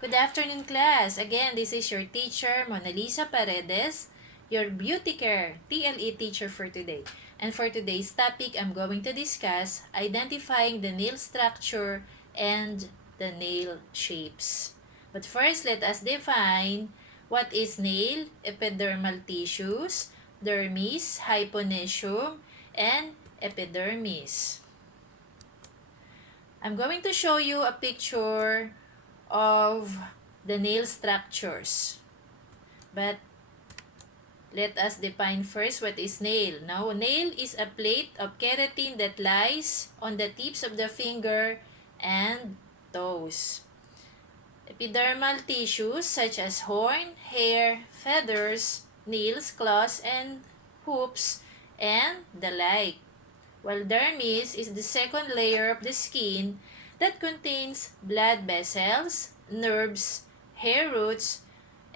Good afternoon, class. Again, this is your teacher, Mona Lisa Paredes, your Beauty Care TLE teacher for today. And for today's topic, I'm going to discuss identifying the nail structure and the nail shapes. But first, let us define what is nail, epidermal tissues, dermis, hyponychium, and epidermis. I'm going to show you a picture of the nail structures. But let us define first what is nail. Now, nail is a plate of keratin that lies on the tips of the finger and toes. Epidermal tissues such as horn, hair, feathers, nails, claws, and hoops, and the like. While dermis is the second layer of the skin that contains blood vessels, nerves, hair roots,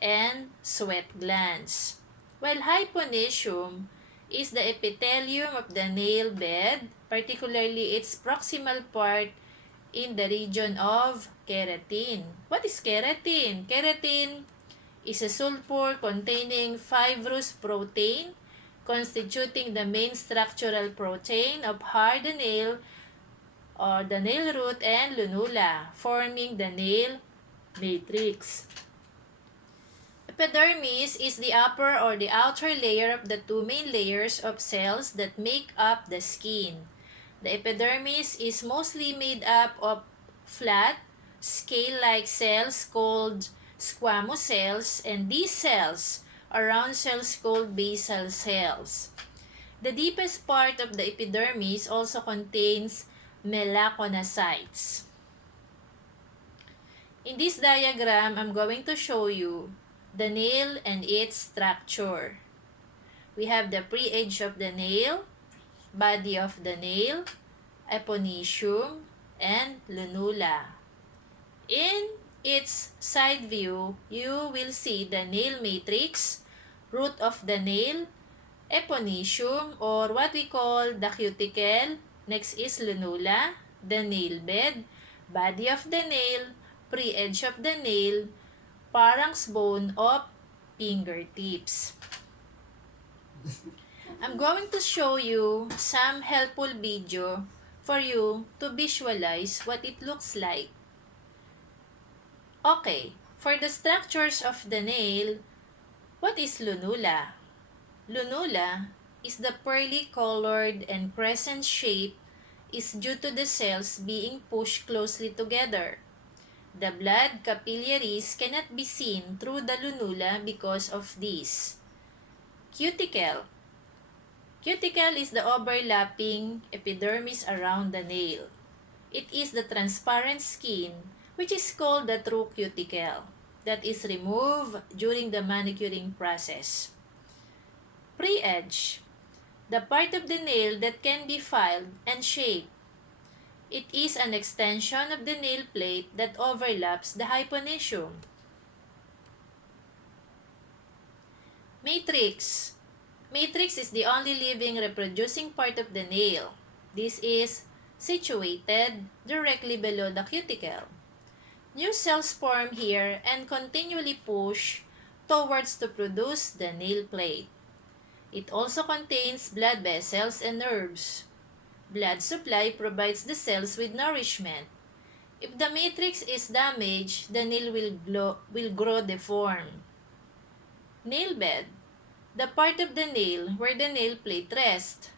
and sweat glands. While hyponychium is the epithelium of the nail bed, particularly its proximal part in the region of keratin. What is keratin? Keratin is a sulfur-containing fibrous protein constituting the main structural protein of hard nail or the nail root and lunula, forming the nail matrix. Epidermis is the upper or the outer layer of the two main layers of cells that make up the skin. The epidermis is mostly made up of flat, scale-like cells called squamous cells, and these cells are round cells called basal cells. The deepest part of the epidermis also contains melanocytes. In this diagram, I'm going to show you the nail and its structure. We have the pre-edge of the nail, body of the nail, eponychium, and lunula. In its side view, you will see the nail matrix, root of the nail, eponychium, or what we call the cuticle. Next is lunula, the nail bed, body of the nail, pre-edge of the nail, pharynx bone of fingertips. I'm going to show you some helpful video for you to visualize what it looks like. Okay, for the structures of the nail, what is lunula? Lunula is the pearly colored and crescent shape is due to the cells being pushed closely together. The blood capillaries cannot be seen through the lunula because of this. Cuticle. Cuticle is the overlapping epidermis around the nail. It is the transparent skin, which is called the true cuticle, that is removed during the manicuring process. Pre-edge, the part of the nail that can be filed and shaped. It is an extension of the nail plate that overlaps the hyponychium. Matrix. Matrix is the only living reproducing part of the nail. This is situated directly below the cuticle. New cells form here and continually push towards to produce the nail plate. It also contains blood vessels and nerves. Blood supply provides the cells with nourishment. If the matrix is damaged, the nail will grow deformed. Nail bed, the part of the nail where the nail plate rests.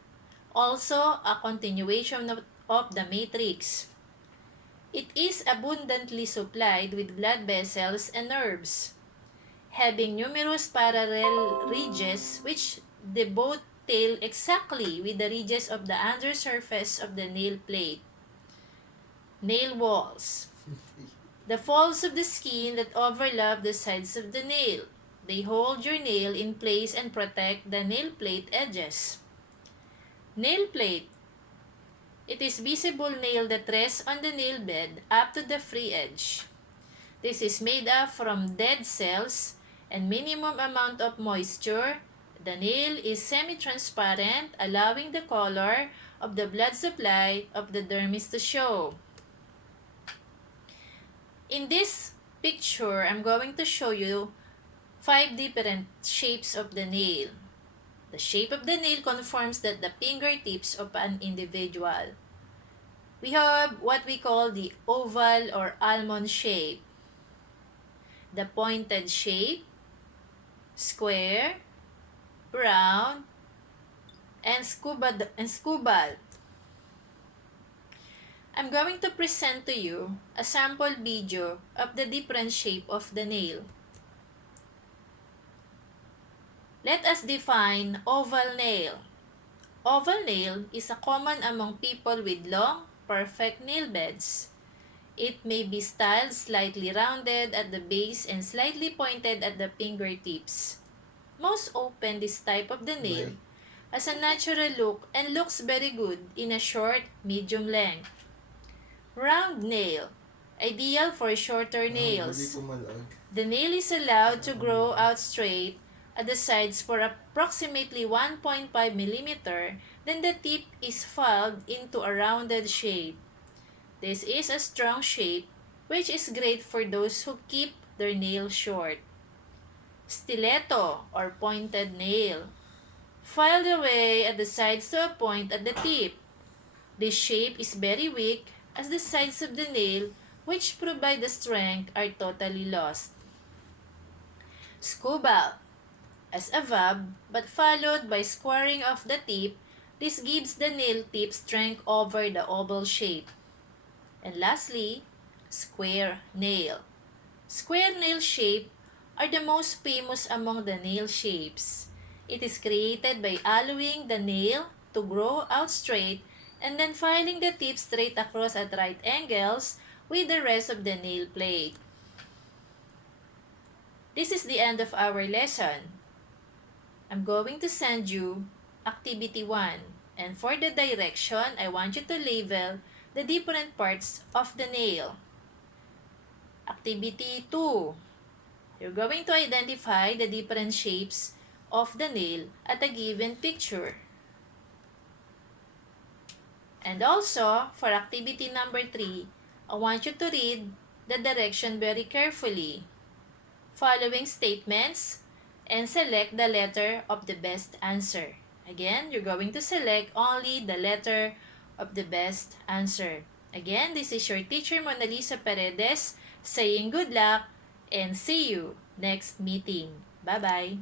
Also a continuation of the matrix. It is abundantly supplied with blood vessels and nerves, having numerous parallel ridges which dovetail exactly with the ridges of the undersurface of the nail plate. Nail walls. The folds of the skin that overlap the sides of the nail. They hold your nail in place and protect the nail plate edges. Nail plate. It is visible nail that rests on the nail bed up to the free edge. This is made up from dead cells and minimum amount of moisture. The nail is semi-transparent, allowing the color of the blood supply of the dermis to show. In this picture, I'm going to show you 5 different shapes of the nail. The shape of the nail confirms that the fingertips of an individual. We have what we call the oval or almond shape, the pointed shape, square, round, and scuba. I'm going to present to you a sample video of the different shape of the nail. Let us define oval nail. Oval nail is a common among people with long, perfect nail beds. It may be styled slightly rounded at the base and slightly pointed at the fingertips. Most open this type of the nail as a natural look and looks very good in a short, medium length. Round nail, ideal for shorter nails. The nail is allowed to grow out straight at the sides for approximately 1.5 mm, then the tip is filed into a rounded shape. This is a strong shape, which is great for those who keep their nails short. Stiletto or pointed nail, filed away at the sides to a point at the tip. This shape is very weak as the sides of the nail, which provide the strength, are totally lost. Scuba, as a verb, but followed by squaring of the tip, this gives the nail tip strength over the oval shape. And lastly, square nail. Square nail shape are the most famous among the nail shapes. It is created by allowing the nail to grow out straight and then filing the tip straight across at right angles with the rest of the nail plate. This is the end of our lesson. I'm going to send you Activity 1, and for the direction, I want you to label the different parts of the nail. Activity 2, you're going to identify the different shapes of the nail at a given picture. And also, for activity number 3, I want you to read the direction very carefully, following statements, and select the letter of the best answer. Again, you're going to select only the letter of the best answer. Again, this is your teacher Mona Lisa Paredes saying good luck and see you next meeting. Bye-bye.